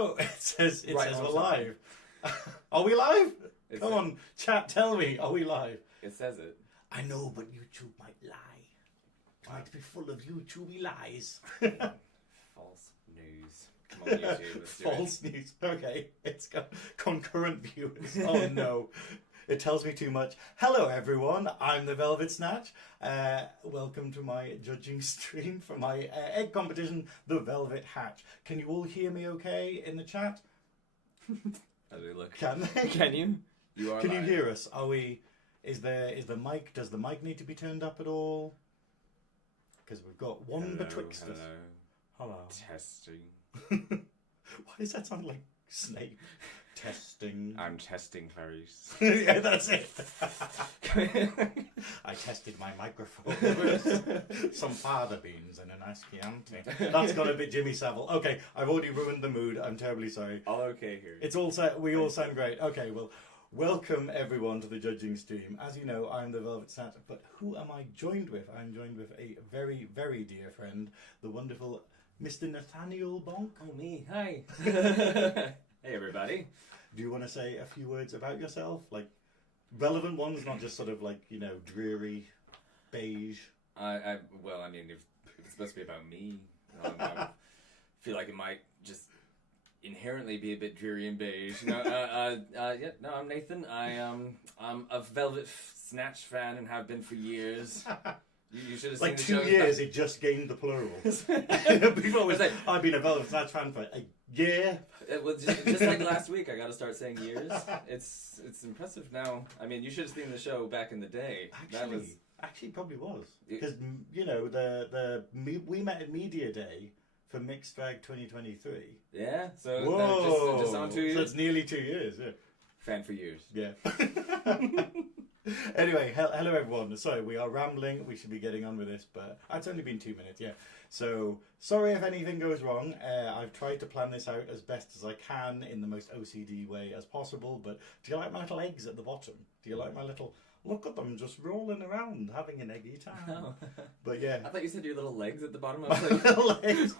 Hello. It says Right we're on live. Are we live? It Come says- on, chat. Tell me. Are we live? It says it. I know, but YouTube might lie. It might be full of YouTubey lies. False news. Come on, YouTube. Let's do False news. Okay, it's got concurrent viewers. Oh no. It tells me too much. Hello everyone, I'm the Velvet Snatch. Welcome to my judging stream for my egg competition, The Velvet Hatch. Can you all hear me okay in the chat? How do we look? Can they? Can you? You are Can live. you hear us? Are we? Is the mic? Does the mic need to be turned up at all? Because we've got one Hello, betwixt us. hello. Hello. Testing. Why does that sound like Snape? Testing. I'm testing, Clarice. Yeah, that's it. I tested my microphone with some fava beans and an Asciante. That's got a bit Jimmy Savile. Okay, I've already ruined the mood. I'm terribly sorry. All okay here. It's all we all sound great. Okay, well, welcome everyone to the judging stream. As you know, I'm the Velvet Snatch, but who am I joined with? I'm joined with a very, very dear friend, the wonderful Mr. Nathaniel Bonk. Oh, me. Hi. Hey, everybody. Do you want to say a few words about yourself? Like, relevant ones, not just sort of like, you know, dreary, beige. Well, I mean, if it's supposed to be about me, I feel like it might just inherently be a bit dreary and beige. No, I'm Nathan. I'm a Velvet Snatch fan and have been for years. You should have seen Like the 2 show. years, it just gained the plural. People always say, I've been a Velvet Snatch fan for a year. It was just like last week. I got to start saying years. It's impressive now. I mean, you should have seen the show back in the day. Actually, probably was. Because, you know, we met at Media Day for Mixed Drag 2023. Yeah. So Whoa! just on 2 years. So it's nearly 2 years, yeah. Fan for years. Yeah. Anyway, hello everyone. Sorry, we are rambling. We should be getting on with this, but it's only been 2 minutes, yeah. So, sorry if anything goes wrong. I've tried to plan this out as best as I can in the most OCD way as possible, but do you like my little eggs at the bottom? Do you like my little... Look at them just rolling around, having an eggy time. Oh. But yeah. I thought you said your little legs at the bottom. I My was like, little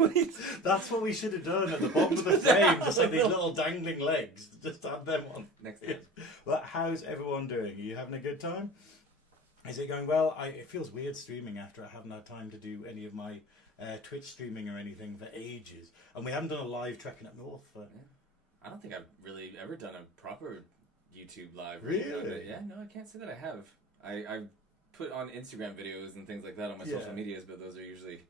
legs. That's what we should have done at the bottom of the frame. Just like these little dangling legs. Just have them on. Next time. But how's everyone doing? Are you having a good time? Is it going well? It feels weird streaming after I haven't had time to do any of my Twitch streaming or anything for ages. And we haven't done a live Trekking Up North for... Yeah. I don't think I've really ever done a proper YouTube live. Really? Yeah, no, I can't say that I have. I put on Instagram videos and things like that on my social medias, but those are usually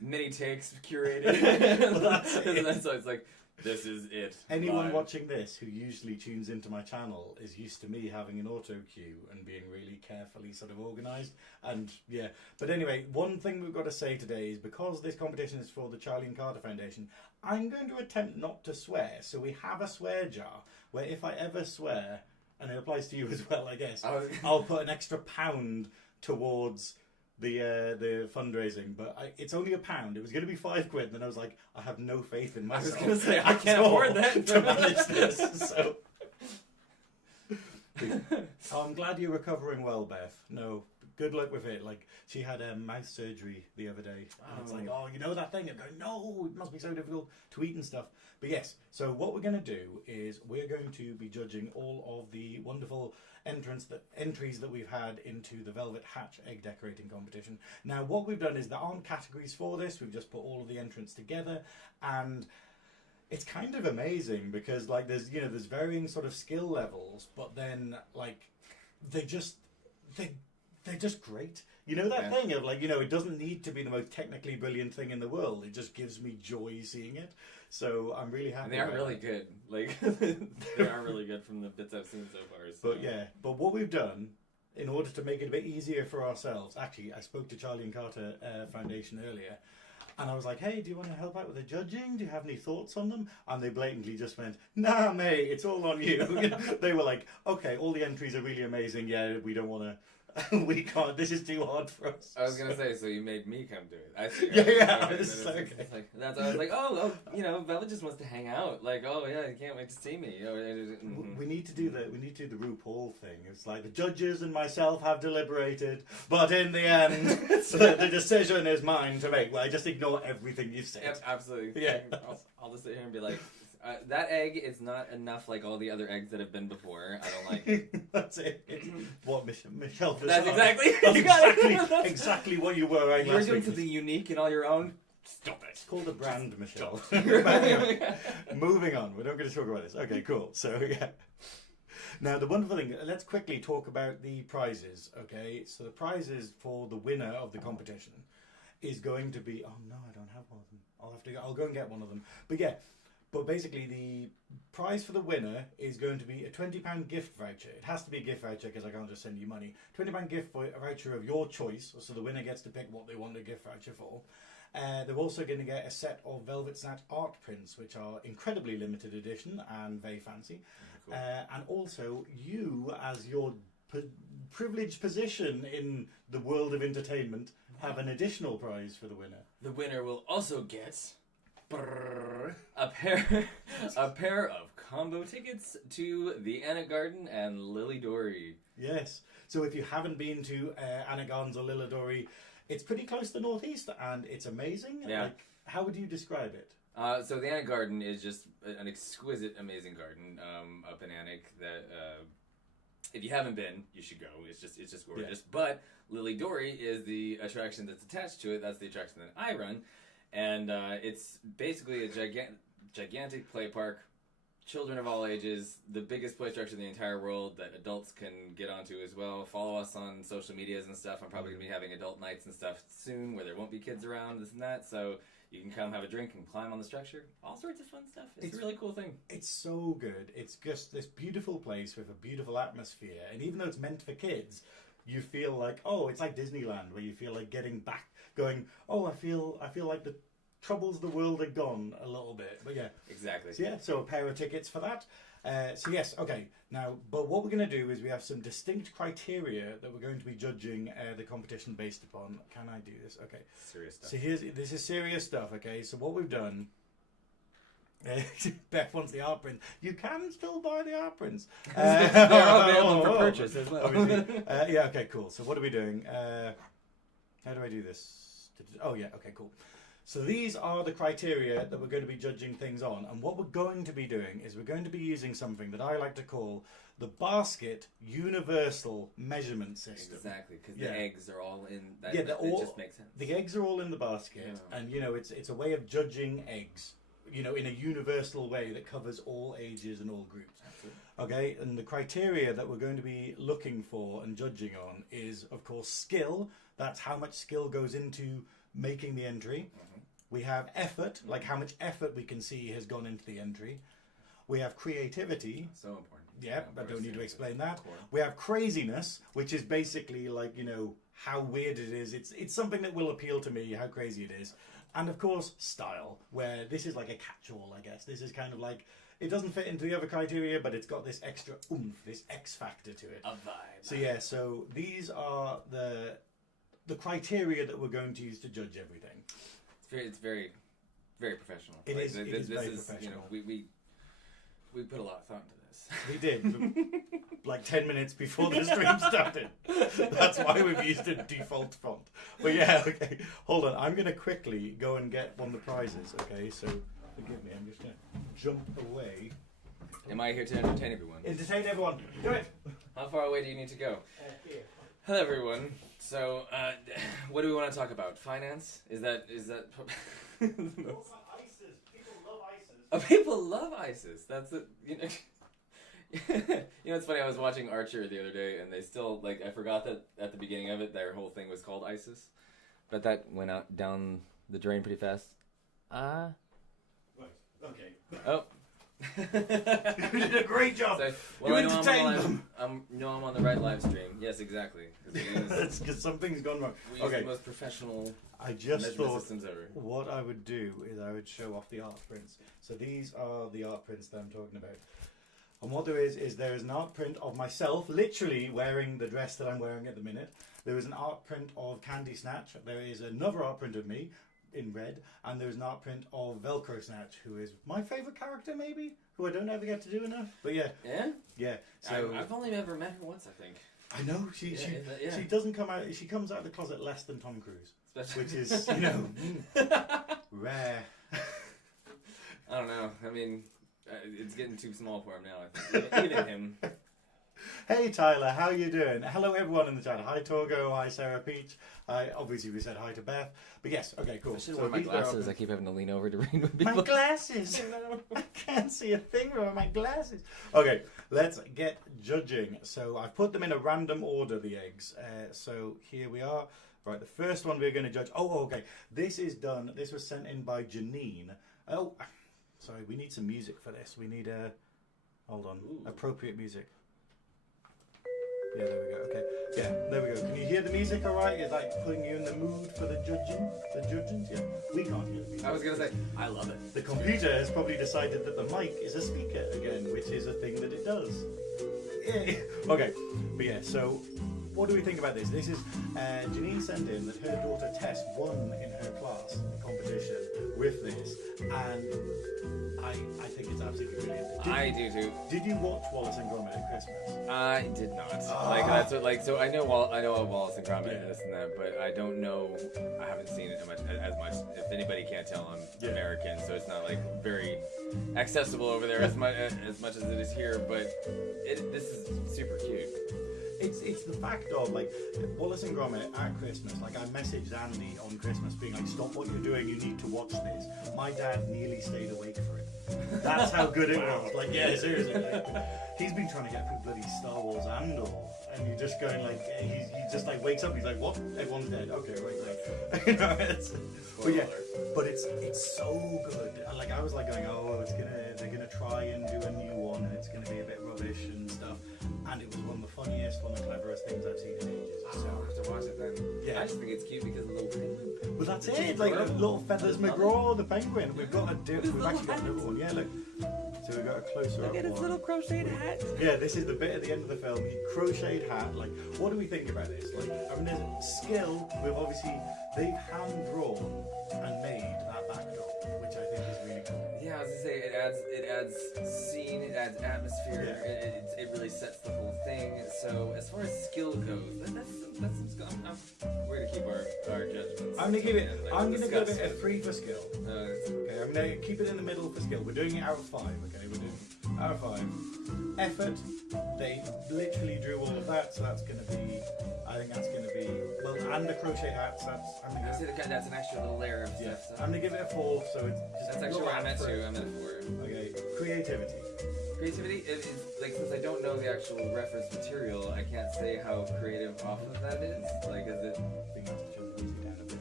mini takes curated. Well, that's it. So it's like, this is it. Anyone live. watching this who usually tunes into my channel is used to me having an auto cue and being really carefully sort of organised. And yeah, but anyway, one thing we've got to say today is because this competition is for the Charlie and Carter Foundation, I'm going to attempt not to swear. So we have a swear jar where if I ever swear, and it applies to you as well, I guess, I'll put an extra £1 towards the fundraising, but it's only £1. It was going to be £5, and then I was like, I have no faith in myself. I was going to say, I can't afford that to manage this. So I'm glad you're recovering well, Beth. No, good luck with it. Like, she had mouth surgery the other day. And it's like, oh, you know that thing? I'm going, no, it must be so difficult to eat and stuff. But yes, so what we're going to do is we're going to be judging all of the wonderful entries that we've had into the Velvet Hatch egg decorating competition. Now, what we've done is there aren't categories for this. We've just put all of the entrants together, and it's kind of amazing because like there's varying sort of skill levels, but then like they're just great. You know that thing of like, you know, it doesn't need to be the most technically brilliant thing in the world. It just gives me joy seeing it. So I'm really happy. And they are really good. Like they are really good from the bits I've seen so far. So. But what we've done in order to make it a bit easier for ourselves, actually, I spoke to Charlie and Carter Foundation earlier, and I was like, hey, do you want to help out with the judging? Do you have any thoughts on them? And they blatantly just went, nah, mate, it's all on you. They were like, okay, all the entries are really amazing. Yeah, we don't want to. We can't. This is too hard for us. I was gonna say, so you made me come do it. I see. Yeah. Okay, It's okay. That's. I was like, oh, you know, Velvet just wants to hang out. Like, oh yeah, you can't wait to see me. We need to do the RuPaul thing. It's like the judges and myself have deliberated, but in the end, the decision is mine to make. Well, I just ignore everything you said. Yep, absolutely. Yeah. I'll just sit here and be like, that egg is not enough like all the other eggs that have been before. I don't like it. That's it. It's what Michelle Visage. That's exactly. That's You got exactly, it. exactly what you were. You're doing something unique and all your own. Stop it. It's called a brand, Michelle. Anyway, moving on. We're not going to talk about this. Okay, cool. So, yeah. Now, the wonderful thing, let's quickly talk about the prizes, okay? So, the prizes for the winner of the competition is going to be... Oh, no, I don't have one of them. I'll go and get one of them. But, yeah. But basically, the prize for the winner is going to be a £20 gift voucher. It has to be a gift voucher because I can't just send you money. £20 gift voucher of your choice. So, the winner gets to pick what they want a gift voucher for. They're also going to get a set of Velvet Snatch art prints, which are incredibly limited edition and very fancy. Cool. And also, you, as your privileged position in the world of entertainment, have an additional prize for the winner. The winner will also get a pair of combo tickets to the Anna Garden and Lily Dory. Yes. So if you haven't been to Anna Gardens or Lily Dory, it's pretty close to the northeast, and it's amazing. Yeah. Like, how would you describe it? So the Anna Garden is just an exquisite, amazing garden up in Annick that if you haven't been, you should go. It's just gorgeous. Yeah. But Lily Dory is the attraction that's attached to it. That's the attraction that I run, and it's basically a gigantic play park. Children of all ages, the biggest play structure in the entire world that adults can get onto as well. Follow us on social medias and stuff. I'm probably going to be having adult nights and stuff soon where there won't be kids around, this and that. So you can come have a drink and climb on the structure. All sorts of fun stuff. It's a really cool thing. It's so good. It's just this beautiful place with a beautiful atmosphere. And even though it's meant for kids, you feel like, oh, it's like Disneyland, where you feel like getting back, going, oh, I feel like the troubles of the world are gone a little bit. But yeah. Exactly. So yeah, so a pair of tickets for that. So yes, okay. Now, but what we're going to do is we have some distinct criteria that we're going to be judging the competition based upon. Can I do this? Okay. Serious stuff. So this is serious stuff, okay? So what we've done... Beth wants the art prints. You can still buy the art prints. They're available for purchase as well. Yeah, okay, cool. So what are we doing? How do I do this? Oh yeah, okay, cool. So these are the criteria that we're going to be judging things on. And what we're going to be doing is we're going to be using something that I like to call the basket universal measurement system. Exactly, because the eggs are all in that. Yeah, it just makes sense. The eggs are all in the basket. Yeah. And, it's a way of judging eggs, in a universal way that covers all ages and all groups. Absolutely. Okay, and the criteria that we're going to be looking for and judging on is, of course, skill. That's how much skill goes into making the entry. Mm-hmm. We have effort, like how much effort we can see has gone into the entry. We have creativity. So important. Yeah, I don't need to explain that. We have craziness, which is basically like, how weird it is. It's something that will appeal to me, how crazy it is. And of course, style, where this is like a catch-all, I guess. This is kind of like, it doesn't fit into the other criteria, but it's got this extra oomph, this X factor to it. A vibe. So yeah, so these are the criteria that we're going to use to judge everything. It's very, very professional. It is very professional. We put a lot of thought into this. We did, like 10 minutes before the stream started. That's why we've used a default font. But yeah, okay. Hold on, I'm going to quickly go and get one of the prizes, okay? So, forgive me, I'm just going to jump away. Am I here to entertain everyone? Entertain everyone. Do it! How far away do you need to go? Here. Hello, everyone. So, what do we want to talk about? Finance? Is that? ISIS. People love ISIS. Oh, people love ISIS. That's it. It's funny. I was watching Archer the other day, and they still I forgot that at the beginning of it, their whole thing was called ISIS, but that went out the drain pretty fast. Right. Okay. Oh. You did a great job. So, you entertained them. I'm on the right live stream. Yes, exactly. Because something's gone wrong. We use the most professional systems ever. What I would do is I would show off the art prints. So these are the art prints that I'm talking about. And what there is there is an art print of myself, literally wearing the dress that I'm wearing at the minute. There is an art print of Candy Snatch. There is another art print of me in red, and there's an art print of Velcro Snatch, who is my favourite character, maybe, who I don't ever get to do enough. But yeah. Yeah? So I've only ever met her once, I think. I know, she doesn't come out, she comes out of the closet less than Tom Cruise, which is, rare. I don't know, I mean, It's getting too small for him now, I think. Even him. Hey Tyler, how you doing? Hello everyone in the chat. Hi Torgo, hi Sarah Peach. Obviously we said hi to Beth. But yes, okay, cool. I should wear my glasses. I keep having to lean over to read with people. My glasses! I can't see a thing with my glasses. Okay, let's get judging. So I've put them in a random order, the eggs. So here we are. Right, the first one we're going to judge. Oh, okay. This is done. This was sent in by Janine. Oh, sorry, we need some music for this. We need hold on, appropriate music. Yeah, there we go. Okay. Yeah, there we go. Can you hear the music all right? It's like putting you in the mood for the judging? The judging? Yeah. We can't hear the music. I was going to say, I love it. The computer has probably decided that the mic is a speaker again, which is a thing that it does. Yeah. Okay. But yeah, so what do we think about this? This is Janine sent in that her daughter Tess won in her class competition with this, and I think it's absolutely brilliant. I do too. Did you watch Wallace and Gromit at Christmas? I did not. Like that's what, like, so I know of Wallace and Gromit and this and that, but I don't know. I haven't seen it as much. If anybody can't tell, I'm American, so it's not like very accessible over there as much as it is here. But this is super cute. It's the fact of like Wallace and Gromit at Christmas. Like I messaged Andy on Christmas being like, stop what you're doing, you need to watch this. My dad nearly stayed awake for it. That's how good it was. Like, yeah, seriously. Like, he's been trying to get through bloody Star Wars Andor, and you're just going like, he just like wakes up. He's like, what? Everyone's dead. Okay, right. You know, but yeah, but it's so good. Like I was like going, oh, they're gonna try and do a new one, and it's gonna be a bit rubbish and stuff. And it was one of the funniest, one of the cleverest things I've seen in ages. So I'll have to watch it then. Yeah. I just think it's cute because of the little penguin. But that's it. It's like little Feathers McGraw, the penguin. We've got we've actually got another one. Yeah, look. So we've got a closer up Look at his one. little crocheted hat. Yeah, this is the bit at the end of the film. He crocheted hat. Like, what do we think about this? Like, I mean, there's skill. They've hand drawn and made that backdrop, which I think is really cool. Yeah, I was gonna say it adds scene, it adds atmosphere, it really sets the whole thing. So as far as skill goes, we're gonna keep our judgments. I'm gonna give it a 3 for skill. Okay, I'm gonna keep it in the middle for skill. We're doing it out of 5. Okay, we're doing out of 5. Effort. They literally drew all of that, so that's gonna be. I think that's gonna be and the crochet hats. That's an extra little layer of stuff. So. I'm gonna give it a 4. So it's just that's actually where I'm at too. I'm at a 4. Okay, creativity. Creativity, it's like since I don't know the actual reference material, I can't say how creative off of that is. Like, is it? I think I have to turn the music down a bit.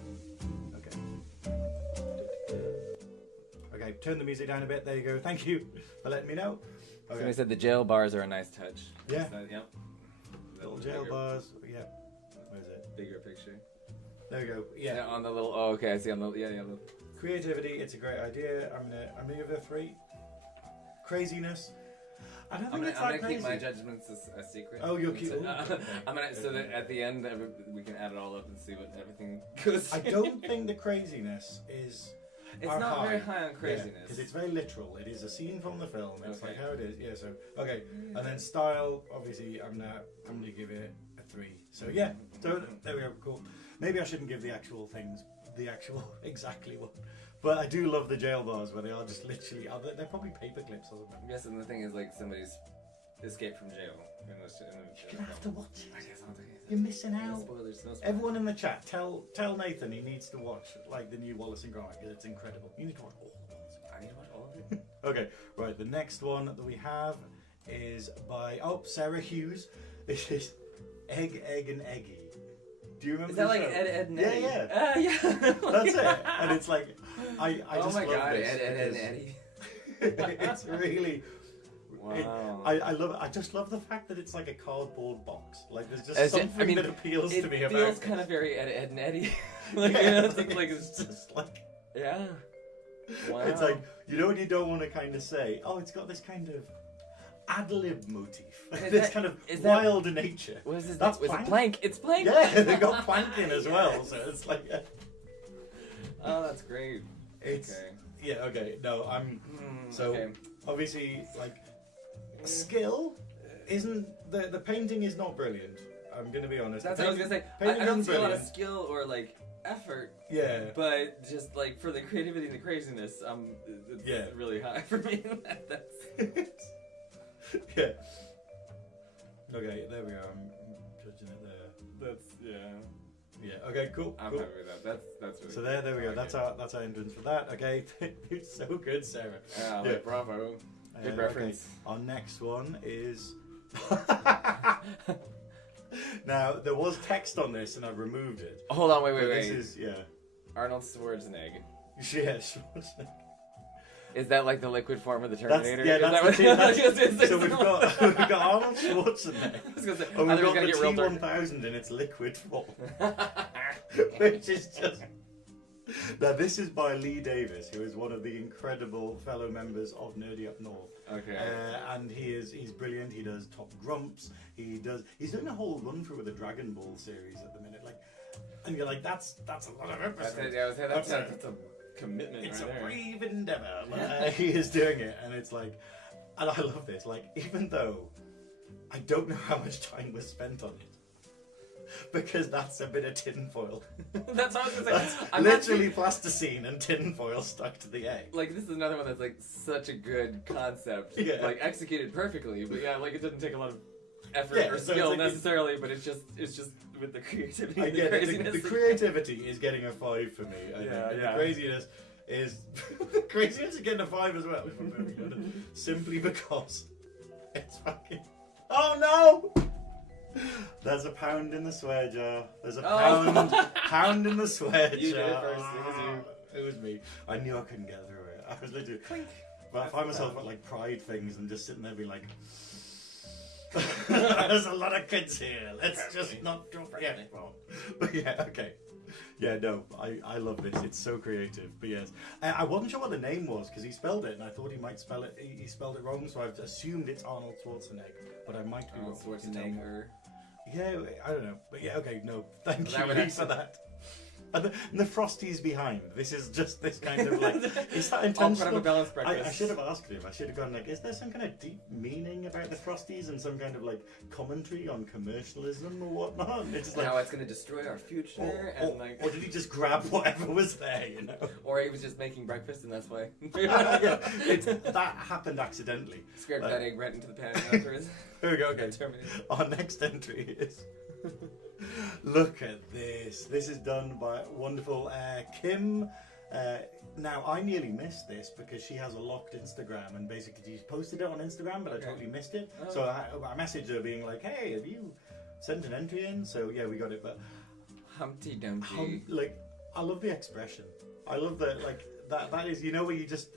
Okay. Okay, turn the music down a bit. There you go. Thank you for letting me know. Okay. Somebody said the jail bars are a nice touch. Yeah. Yep. Little jail bars. Yeah. Where is it? Bigger picture. There we go. Yeah. On the little. Oh, okay. I see. On the Creativity. It's a great idea. I'm gonna give it a 3. Craziness. I don't think it's that crazy. I'm gonna keep my judgments a secret. Oh, you'll keep. I'm gonna so that at the end we can add it all up and see what everything goes. I don't think the craziness is. It's not very high on craziness because it's very literal. It is a scene from the film. It's like how it is. Yeah. So okay, and then style. Obviously, I'm gonna give it a 3. So yeah. So there we go. Cool. Maybe I shouldn't give the actual things exactly one. But I do love the jail bars where they are just literally. They're probably paper clips or something. Yes, and the thing is, like, somebody's escaped from jail. You're gonna have to watch it. I guess I'll take it. You're missing out. No spoilers. Everyone in the chat, tell Nathan he needs to watch like the new Wallace and Gromit because it's incredible. You need to watch all of them. I need to watch all of it. Okay, right. The next one that we have is by Sarah Hughes. This is Egg, and Eggy. Do you remember? Is that like Ed, and Eddie? Yeah. Yeah. That's it. And it's like I just love this. Ed and Eddie. It's really. Wow. I love it. I just love the fact that it's like a cardboard box. Like there's just something that appeals to me about it. It feels kind of very Ed and Eddie. Like, yeah, it's just like. Yeah. Wow. It's like, you know what you don't want to kind of say? Oh, it's got this kind of ad-lib motif. This kind of wild nature. What is this? That's Plank. It's Plank. Yeah, they got Plank in as well, so it's like... Oh, that's great. It's... Okay. Yeah, okay. No, I'm... So, okay. Obviously, like, skill isn't... The painting is not brilliant. I'm going to be honest. That's what I was going to say. I don't see a lot of skill or, like... effort. Yeah. But just like for the creativity and the craziness, it's really high for me. That's yeah. Okay, there we are. I'm judging it there. Yeah. Okay. Cool. I'm cool. happy with that. That's really So cool. there we go. I like That's our entrance for that. Okay. It's so good, Sarah. Yeah, Yeah. bravo. Good Okay. reference. Our next one is. Now there was text on this, and I removed it. Hold on, wait. But This is Arnold Schwarzenegger. yeah. Is that like the liquid form of the Terminator? That's the team. So we've got Arnold I Schwarzenegger. was gonna say, And I we've thought got it was gonna the get real dark. T1000 in its liquid form, which is just. Now this is by Lee Davis, who is one of the incredible fellow members of Nerdy Up North. Okay. And he's brilliant. He does Top Grumps. He's doing a whole run through with the Dragon Ball series at the minute. Like, and you're like, that's a lot of episodes. That's a commitment. It's right a there. brave endeavor. Like, he is doing it, and it's like, and I love this. Like, even though I don't know how much time was spent on it, because that's a bit of tinfoil. That's what I was gonna say. I'm Literally plasticine and tinfoil stuck to the egg. like, this is another one that's like such a good concept, Yeah. like executed perfectly. But yeah, like it doesn't take a lot of effort Yeah, or so skill it's like necessarily, but it's just with the creativity I and the get it. craziness. The creativity is getting a 5 for me. I think. Yeah, And yeah. the craziness is craziness is getting a 5 as well. If I'm very good. Simply because it's fucking. Oh no! There's a pound in the swear jar. There's a pound in the swear jar. You did it first. It was you. It was me. I knew I couldn't get through it. I was literally. Clink. But I That's find the myself pound. at like pride things and just sitting there being like. There's a lot of kids here. Let's just not drop it. But yeah, okay. Yeah, no, I love this. It's so creative. But yes, I wasn't sure what the name was because he spelled it, and I thought he might spell it. He spelled it wrong, so I've assumed it's Arnold Schwarzenegger. But I might be Arnold wrong. You can tell me. Schwarzenegger. Yeah, I don't know. But yeah, okay, no, thank Well, that you would Lee, actually- for that. And the Frosties behind. This is just this kind of like. Is that All part of a intentional? balanced breakfast. I should have asked him. I should have gone like, is there some kind of deep meaning about the Frosties and some kind of like commentary on commercialism or whatnot? And it's just like, How it's gonna destroy our future, or did he just grab whatever was there? You know. or he was just making breakfast and that's why Yeah, that happened accidentally. scraped Like- that egg right into the pan afterwards. Here we go. Okay. Terminated. Our next entry is. Look at this. This is done by wonderful Kim. Now, I nearly missed this because she has a locked Instagram and basically she posted it on Instagram, but Okay. I totally missed it. Oh. So I messaged her being like, hey, have you sent an entry in? So yeah, we got it. But Humpty Dumpty. like, I love the expression. I love the, like, that is, you know, where you just,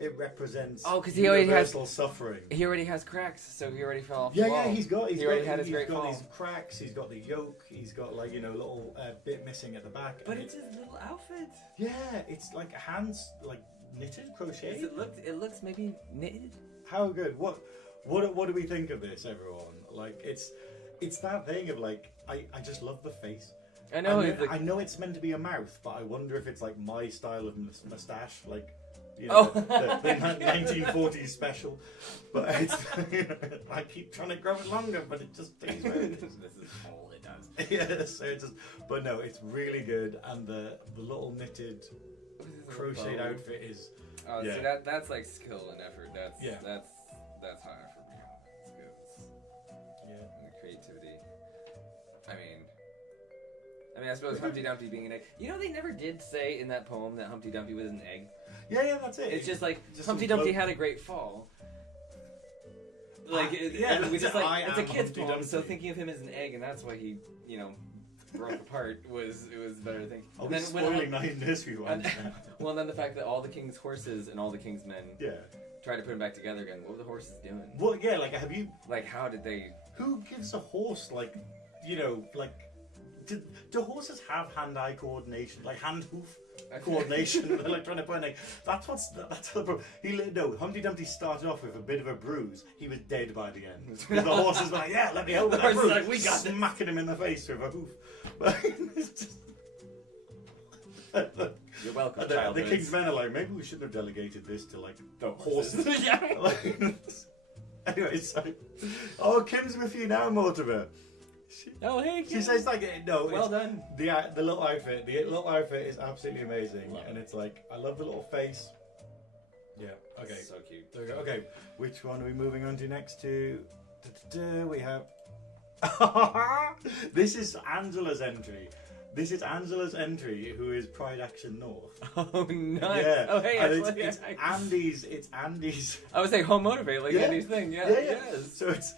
it represents Oh, 'cause he already has- universal suffering. He already has cracks, so he already fell off Yeah, the wall. yeah, he's got He already had his he's great got fall. his cracks, he's got the yoke, he's got like, you know, little bit missing at the back. But and it's his little outfit. yeah, it's like hands like knitted, crocheted. It looks maybe knitted. How good? What do we think of this, everyone? Like it's that thing of like I just love the face. I know. I know it's meant to be a mouth, but I wonder if it's like my style of mustache, like. You know, Oh. the 1940s special, but it's, I keep trying to grow it longer, but it just stays where it is. This is all it does. Yeah, so it's just, but no, it's really good, and the little knitted crocheted outfit is Oh, yeah. see that's like skill and effort. That's Yeah. that's high for me. Skills yeah. and the creativity. I mean, I suppose Humpty Dumpty being an egg. You know, they never did say in that poem that Humpty Dumpty was an egg. Yeah, that's it. It's just like Just Humpty some Dumpty bloke- had a great fall. Like, yeah, we just I like it's a am kid's Humpty poem, so Dumpty. thinking of him as an egg, and that's why he, you know, broke apart was better to think. Are And we then spoiling nursery rhymes and- now? Well, then the fact that all the king's horses and all the king's men Yeah. tried to put him back together again. What were the horses doing? Well, yeah, like, have you? Like, how did they? Who gives a horse like, you know, like? Do horses have hand-eye coordination, like hand-hoof coordination? They're like trying to put an egg. That's the problem. Humpty Dumpty started off with a bit of a bruise. He was dead by the end. 'Cause the horse is like, yeah, let me hold The that horse is bruise. like, we got this. smacking him in the face with a hoof. But it's just. You're welcome, The child. king's men are like, maybe we shouldn't have delegated this to like The horses. yeah. Like, anyway, so Kim's with you now, Mortimer. Oh, hey, She says like no. well it's, done. The little outfit. The little outfit is absolutely amazing, Love and it. it's like I love the little face. Yeah. Okay. So cute. There we go. Okay. Which one are we moving on to next? We have. This is Angela's entry. This is Angela's entry, who is Pride Action North. Oh, nice. Yeah. Oh, hey, And actually, it's Andy's. It's Andy's. I was saying home motivate, like Yeah. Andy's thing. Yeah, Yeah. yes. So it's.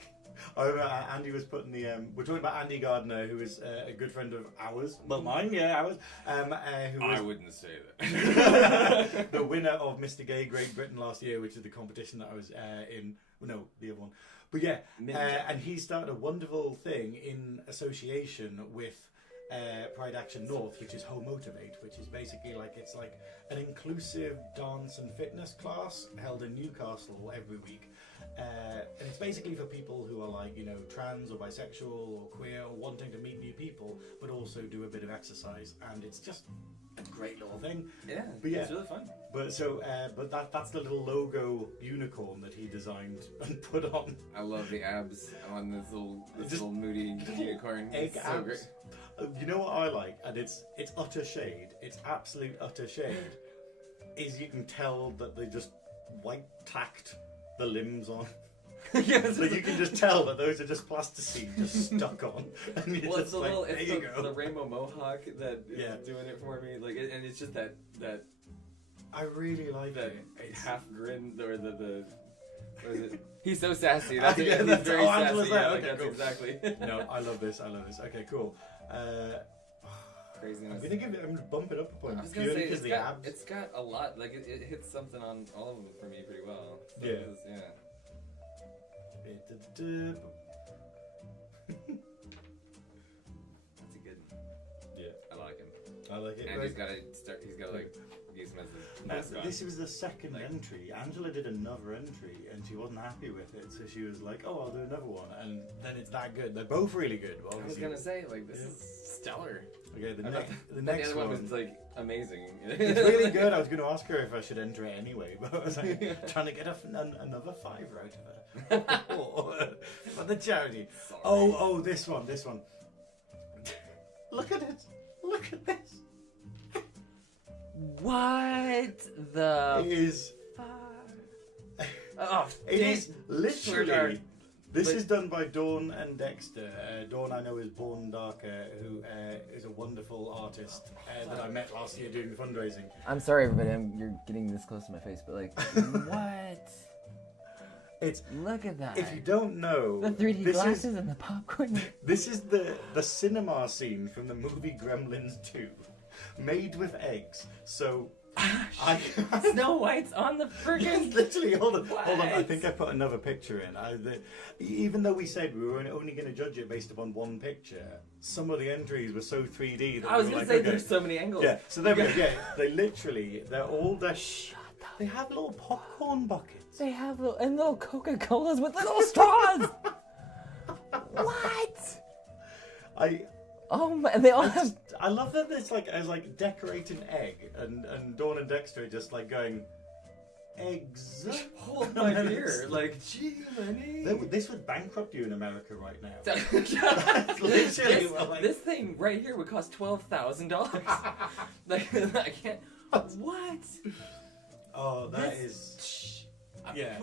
I remember Andy was putting the. We're talking about Andy Gardner, who is a good friend of ours. Well, mine, yeah, ours. Who was I wouldn't say that. the winner of Mr. Gay Great Britain last year, which is the competition that I was in. Well, no, the other one. But yeah, and he started a wonderful thing in association with Pride Action North, which is Home Motivate, which is basically like it's like an inclusive dance and fitness class held in Newcastle every week. And it's basically for people who are like, you know, trans or bisexual or queer or wanting to meet new people, but also do a bit of exercise. And it's just a great little thing. Yeah, But yeah. it's really fun. But so, that's the little logo unicorn that he designed and put on. I love the abs on this Just little moody unicorn. Egg It's so abs. great. You know what I like, and it's utter shade. It's absolute utter shade. Is you can tell that they just white tacked the limbs on. Yes. So you can just tell that those are just plasticine just stuck on. And you're Well, just it's the like, little, there it's you the go. rainbow mohawk that is Yeah. doing it for me. Like, and it's just that I really like that it. It's- half grin or the what is it? He's so sassy. That's it. Yeah, He's that's- very oh, sassy. Angela's Yeah, there. like, Okay, that's cool. exactly. No, I love this. Okay, cool. Craziness. I'm gonna bump it up a point I was gonna purely say because the got, abs. it's got a lot. Like it hits something on all of them for me pretty well. So Yeah. yeah. That's a good. Yeah, I like him. I like it. And Like- he's got to start. He's got to like use him as a Now, mascot. this was the second entry. Angela did another entry and she wasn't happy with it, so she was like, "Oh, I'll do another one." And then it's that good. They're both really good. But I was obviously, gonna say like this Yeah. is stellar. okay, the I next, thought the the next other one one. was like amazing. It's really good. I was going to ask her if I should enter it anyway, but I was like trying to get another fiver out of her for the charity. Sorry. Oh, this one. Look at it. Look at this. What the? It is. Oh, It is literally. Swear This But- is done by Dawn and Dexter. Dawn, I know, is Born Darker, who is a wonderful artist that I met last year doing fundraising. I'm sorry, everybody. You're getting this close to my face, but like, what? It's Look at that. if you don't know, The 3D this glasses is and the popcorn. this is the cinema scene from the movie Gremlins 2, made with eggs. So I. Snow White's on the Yes, friggin'. literally, hold on. I What? think I put another picture in. Even though we said we were only going to judge it based upon one picture, some of the entries were so 3D that I was we were gonna like, say okay. there's so many angles. Yeah, so there we go. Yeah, they're all they have little popcorn buckets. They have little Coca-Colas with little straws. What? I Oh my! They all have. I love that it's like as like decorating egg and Dawn and Dexter are just like going eggs. Hold my beer. Like, gee, money. This would bankrupt you in America right now. this, Literally, we're like- this thing right here would cost $12,000. Like, I can't. What? Oh, that This- is. Yeah.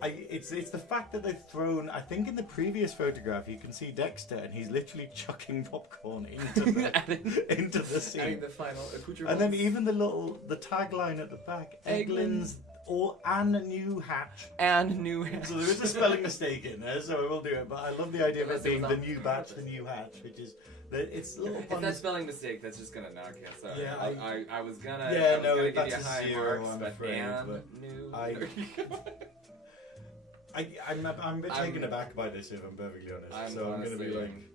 It's the fact that they've thrown. I think in the previous photograph you can see Dexter and he's literally chucking popcorn into into the scene. Adding the final accoutrements. And then even the tagline at the back, Eggland's and new hatch. And new. So there is a spelling mistake in there, so I will do it. But I love the idea of it Unless it being was the on new batch, the purpose. new hatch, which is it's little If that puns. spelling mistake, that's just gonna knock you. Sorry. Yeah, I was gonna. Yeah, I was no, gonna give that's you a high 0, marks, I'm but afraid, and but new. I'm a bit taken I'm- aback by this, if I'm perfectly honest. I'm so I'm going to be honestly,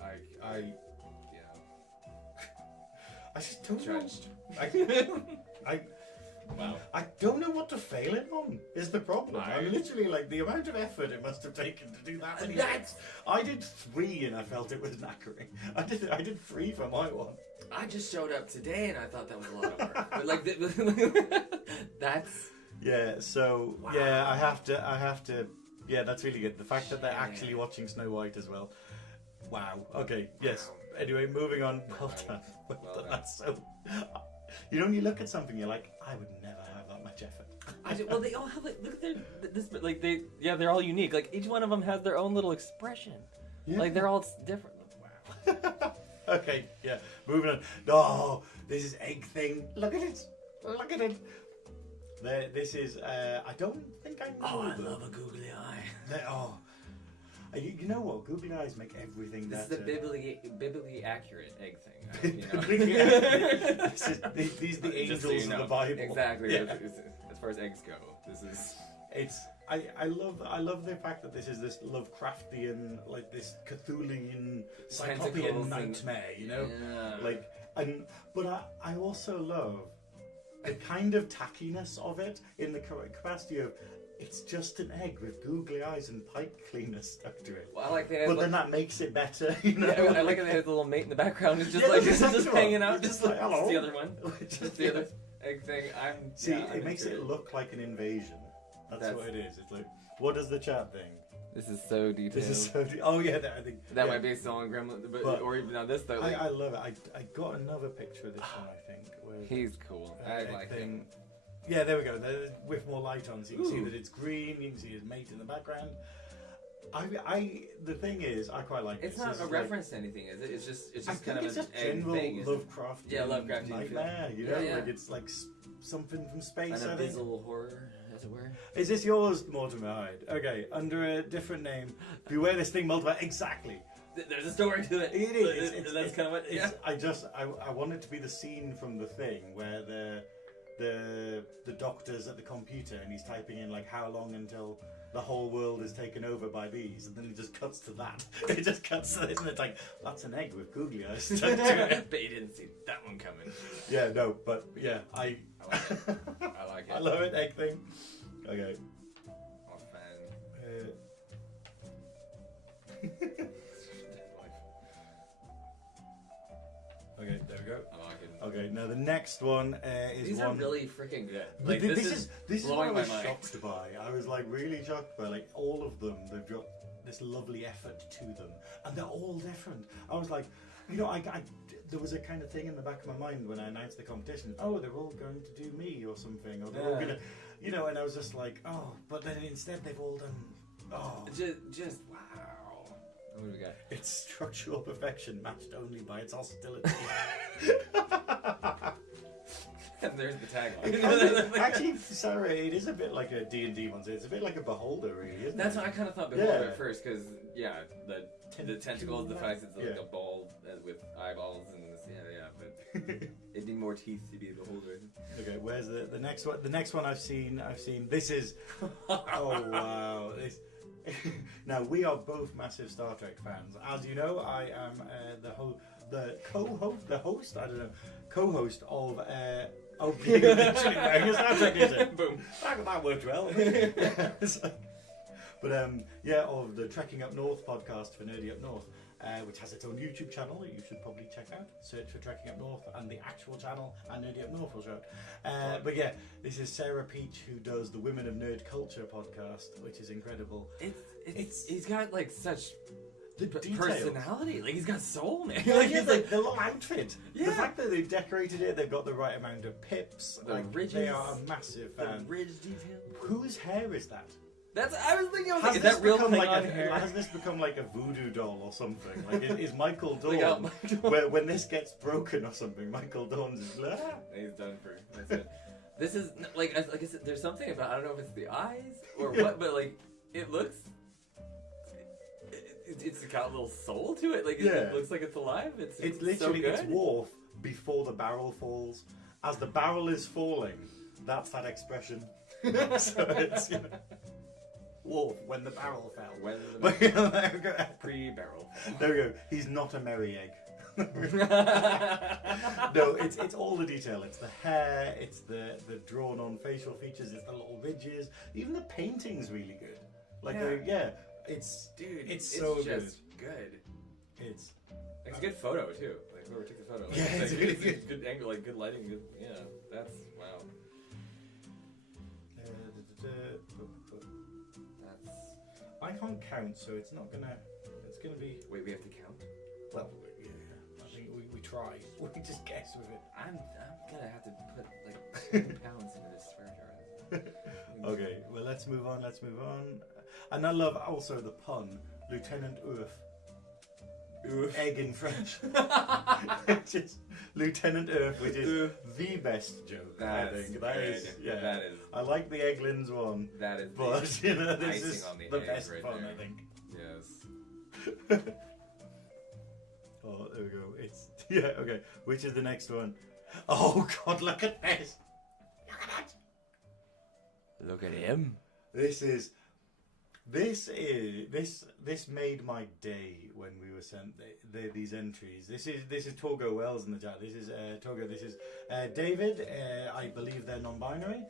like, I I just don't know. judged. I I don't know what to fail it on. Is the problem? I'm literally like the amount of effort it must have taken to do that many. That's- I did 3 and I felt it was knackering. I did 3 for my one. I just showed up today and I thought that was a lot of work. But like, that's. Yeah. So Wow. yeah, I have to. Yeah, that's really good. The fact that they're actually watching Snow White as well. Wow. Okay. Yes. Anyway, moving on. Well done. Well Well done. done. That's so. You know, when you look at something, you're like, I would never have that much effort. Well, they all have like look at they're all unique. Like each one of them has their own little expression. Yeah. Like they're all different. Wow. Okay. Yeah. Moving on. Oh, this is egg thing. Look at it. Look at it. This is. I don't think I know. them. a googly eye. Oh. You know what? Googly eyes make everything This is better. the biblically accurate egg thing. These are the Just angels so you of know. the Bible. Exactly. Yeah. As far as eggs go, this is. It's I love the fact that this is this Lovecraftian, like this Cthulhian Tentacles Cyclopean and- nightmare, you know? Yeah. Like but I also love the kind of tackiness of it in the capacity of it's just an egg with googly eyes and pipe cleaners stuck to it. Well, I like that. But then that makes it better, you know? Yeah, I like that they have the little mate in the background. It's just Yeah, like that's it's just exactly hanging right. out. Just Just like, like hello. the other one. Just, Just the other egg thing. See, I'm it makes into it look like an invasion. That's That's- what it is. It's like, what does the chat think? This is so detailed. This is so. Oh yeah, I think That yeah. might be a song Gremlin, But or even on this though. Like, I love it. I got another picture of this one. I think. Where he's cool. I like him. Yeah, there we go. With more light on, so you can see Ooh. that it's green. You can see his mate in the background. The thing is, I quite like. It's this. not This a is like- reference to anything, is it? It's just I kind think of it's an just egg general thing. isn't it? Lovecraftian Yeah, Lovecraftian nightmare. You feel. know, Yeah, yeah. like it's like something from space. An I think. abyssal horror, as it were. Is this yours, Mortimer Hyde? Okay, under a different name. Beware this thing multiplied. Exactly. There's a story to it. It is. That's kind of what. Yeah. I want it to be the scene from The Thing where the doctor's at the computer and he's typing in like how long until the whole world is taken over by bees, and then it just cuts to that. It just cuts to this, and it's like that's an egg with googly eyes stuck to it. But you didn't see that one coming. Yeah, no, but yeah, I like it. I like it. I love it. Egg thing. Okay. Oh, fan. Okay, there we go. I like it. Okay, now the next one is These one. are really freaking good. But Like this is what I blowing my was mind. shocked by. I was like really shocked by like all of them. They've got this lovely effort to them, and they're all different. I was like, you know, there was a kind of thing in the back of my mind when I announced the competition. Oh, they're all going to do me or something, or they're all Yeah. gonna, you know. And I was just like, oh, but then instead they've all done. Oh, Just wow. What do we got? it's structural perfection matched only by its hostility. And there's the tagline. Actually, Sarah, it is a bit like a D&D one. It's a bit like a beholder, really, isn't That's it? what I kind of thought Beholder Yeah. at first, because the tentacles, the fact it's like Yeah. a ball with eyeballs and this, but it'd need more teeth to be a Beholder. Okay, where's the next one? The next one I've seen. This is. Oh wow! Now we are both massive Star Trek fans. As you know, I am the host. I don't know, co-host of. Literally wearing a Star Trek t-shirt. Boom. That worked well. But of the Trekking Up North podcast for Nerdy Up North, which has its own YouTube channel that you should probably check out. Search for Trekking Up North and the actual channel, and Nerdy Up North will show up. But yeah, this is Sarah Peach, who does the Women of Nerd Culture podcast, which is incredible. He's got like such The details. personality. Like he's got soul, man. Yeah, Like yeah, he's the, like the little outfit. The Yeah. fact that they've decorated it, they've got the right amount of pips. The Like, ridges, they are a massive the fan. ridge detail. Whose hair is that? I was thinking, Has is this that real become like Klingon hair? Has this become like a voodoo doll or something? Like is Michael Like, Dawn, when this gets broken or something, Michael Dawn's is like, "Ah." He's done for. That's it. This is like I said, there's something about I don't know if it's the eyes or what, but like it looks. It's got a little soul to it. Like Yeah. it looks like it's alive. It's literally so it's good. Worf before the barrel falls. As the barrel is falling, that's that expression. So it's Worf when the barrel fell. When the But, there we go. pre-barrel. There we go. He's not a merry egg. No, it's all the detail. It's the hair, it's the drawn on facial features, it's the little ridges. Even the painting's really good. Like it's Dude, it's so just good. It's It's a good photo too. Like whoever took the photo. Like, Yeah, it's really it's good. Good angle, like good lighting. Good, that's wow. That's I can't count, so it's not gonna. It's going to be... Wait, we have to count? Well, yeah. I think we try. We just guess with it. I'm gonna have to put like 7 pounds into this furniture. Okay, well, let's move on. And I love also the pun, Lieutenant Ouf. Egg in French. It's just Lieutenant Ouf, which is the best joke. I think that is. Yeah, that is. I like the Egglins one. That is. But this icing is on the egg best right fun, there. I think. Yes. Oh, there we go. It's okay. Which is the next one? Oh God, look at this! Look at him. This made my day when we were sent these entries. This is Torgo Wells in the chat. This is Torgo. This is David. I believe they're non-binary.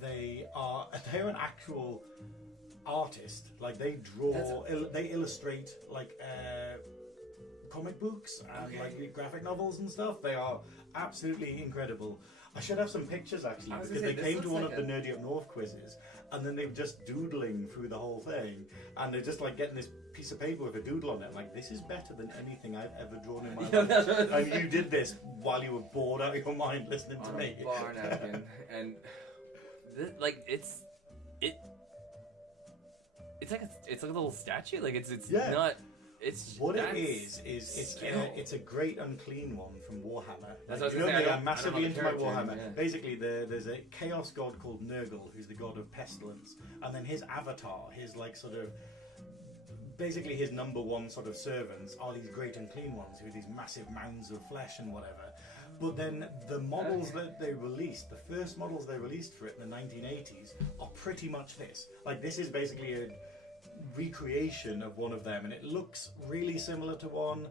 They're an actual artist. Like they draw, they illustrate like comic books and like graphic novels and stuff. They are absolutely incredible. I should have some pictures actually because they came to one of the Nerdy Up North quizzes and then they were just doodling through the whole thing and they're just like getting this piece of paper with a doodle on it. Like, this is better than anything I've ever drawn in my life. And you did this while you were bored out of your mind listening to me. On a bar napkin. And like it's like a little statue. Like it's not. It's what it is it's a great unclean one from Warhammer. That's like, what I was gonna say, I'm massively into my Warhammer. Yeah. Basically, there's a chaos god called Nurgle, who's the god of pestilence, and then his avatar, his like sort of, basically his number one sort of servants are these great unclean ones who are these massive mounds of flesh and whatever. But then the models that they released, the first models they released for it in the 1980s, are pretty much this. Like, this is basically a recreation of one of them, and it looks really similar to one.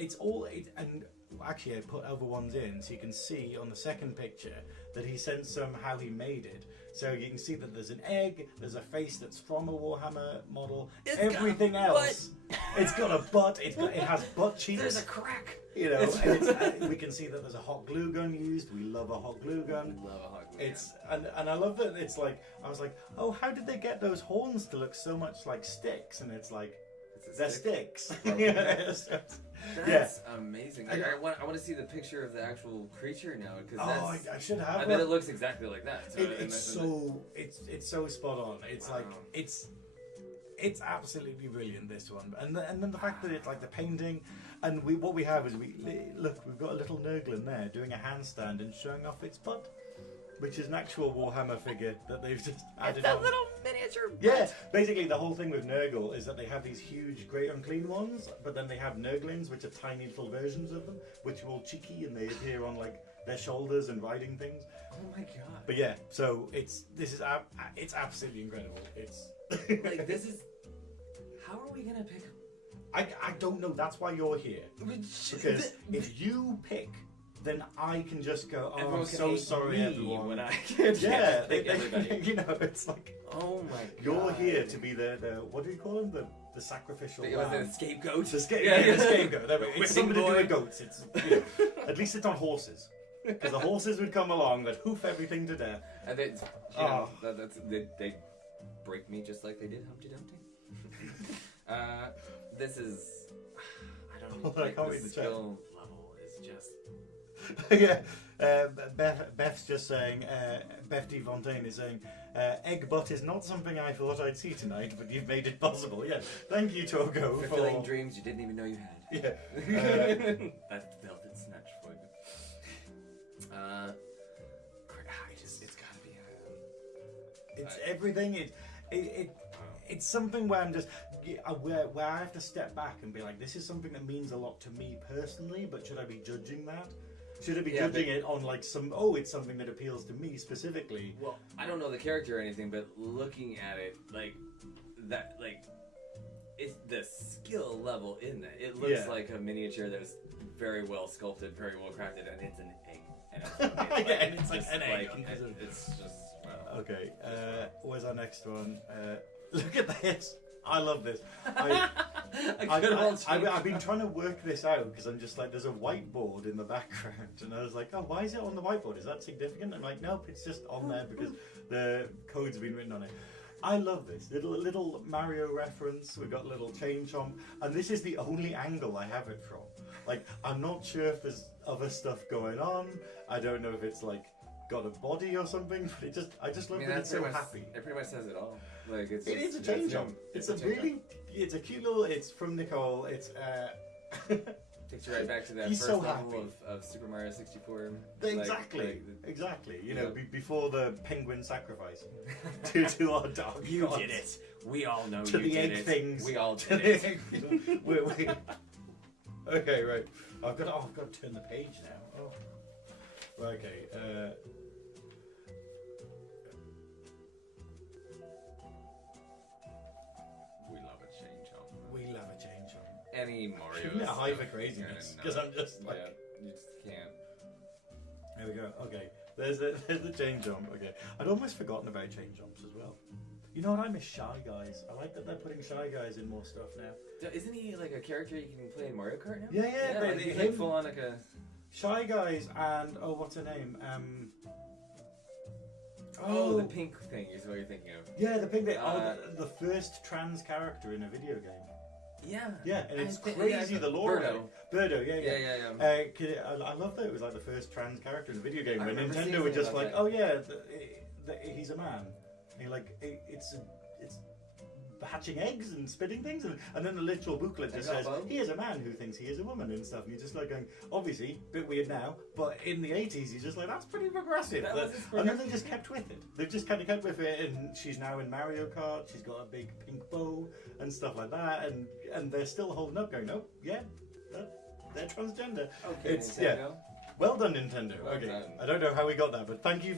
And actually I put other ones in so you can see on the second picture that he sent some how he made it. So you can see that there's an egg, there's a face that's from a Warhammer model. Everything else, it's got a butt. It has butt cheeks. There's a crack. You know, and we can see that there's a hot glue gun used. We love a hot glue gun. Love a hot glue gun. And I love that it's like, I was like, oh, how did they get those horns to look so much like sticks? And it's like, they're sticks. That's amazing. I want to see the picture of the actual creature now because I should have. I bet it looks exactly like that. So it's so spot on. It's like it's absolutely brilliant, this one, and then the fact that it's like the painting, and what we have is we've got a little Nurgle there doing a handstand and showing off its butt, which is an actual Warhammer figure that they've just added on. That little miniature butt. Yeah, basically the whole thing with Nurgle is that they have these huge great unclean ones, but then they have Nurglings, which are tiny little versions of them, which are all cheeky and they appear on like their shoulders and riding things. Oh my god! But yeah, so it's absolutely incredible. It's like this is. How are we gonna pick? I don't know. That's why you're here. Because if you pick, then I can just go. Oh, I'm so sorry, everyone. When I pick everybody. You know, it's like. Oh my god! You're here to be the what do you call them? The sacrificial. The scapegoat. The scapegoat. It's somebody to do with goats. It's at least it's on horses. Because the horses would come along, they'd hoof everything to death. And they break me just like they did Humpty Dumpty. This is. I don't know. Like, the skill level is just. Yeah. Beth's just saying. Beth D. Fontaine is saying, egg butt is not something I thought I'd see tonight, but you've made it possible. Yeah. Thank you, Togo. Fulfilling dreams you didn't even know you had. Yeah. That's velvet snatch for you. It's gotta be. It's everything. It's something where I'm just where I have to step back and be like, this is something that means a lot to me personally, but should I be judging that? Should I be judging it on like it's something that appeals to me specifically? Well, I don't know the character or anything, but looking at it, like that, like it's the skill level in that. It looks like a miniature that's very well sculpted, very well crafted, and it's an egg. And it's like an egg. It's just wow. Okay. Where's our next one? Look at this. I love this. I've been trying to work this out because I'm just like, there's a whiteboard in the background, and I was like, oh, why is it on the whiteboard? Is that significant? I'm like, nope, it's just on there because the code's been written on it. I love this little Mario reference. We've got a little chain chomp, and this is the only angle I have it from. Like, I'm not sure if there's other stuff going on. I don't know if it's like got a body or something, but I just love that it's so happy. It pretty much says it all. Like It is a chain chomp. It's a cute little. It's from Nicole. It's takes you right back to that He's first so level happy. of Super Mario 64. Exactly. You know, before the penguin sacrifice to our dark You gods. did it. We all know To you the did egg it. things. We all To did the it. egg- we- Okay, right. I've got to turn the page now. Oh. Okay. We love a chain chomp. We love a chain chomp. Any Mario. Give me a stuff, high for you're craziness, gonna because know. I'm just like. Yeah, you just can't. There we go. Okay. There's the chain jump. Okay. I'd almost forgotten about chain jumps as well. You know what? I miss Shy Guys. I like that they're putting Shy Guys in more stuff now. Isn't he like a character you can play in Mario Kart now? Yeah, like, he's like full on like a. Shy Guys and what's her name? Oh, the pink thing is what you're thinking of. Yeah, the pig. The first trans character in a video game. Yeah. Yeah, and it's think- crazy. yeah, the lore. Birdo. Birdo. Yeah. Yeah. I love that it was like the first trans character in a video game. I Where remember seeing Nintendo were just something like, about oh yeah, he's a man. And you're like, it's hatching eggs and spitting things, and then the literal booklet just says, he is a man who thinks he is a woman and stuff. And you're just like going, obviously, a bit weird now, but in the 80s, you're just like, that's pretty progressive. And then they just kept with it. They've just kind of kept with it, and she's now in Mario Kart. She's got a big pink bow and stuff like that, and they're still holding up, going, no, yeah, they're transgender. Okay, It's yeah. Well done, Nintendo. Well okay, done. I don't know how we got that, but thank you,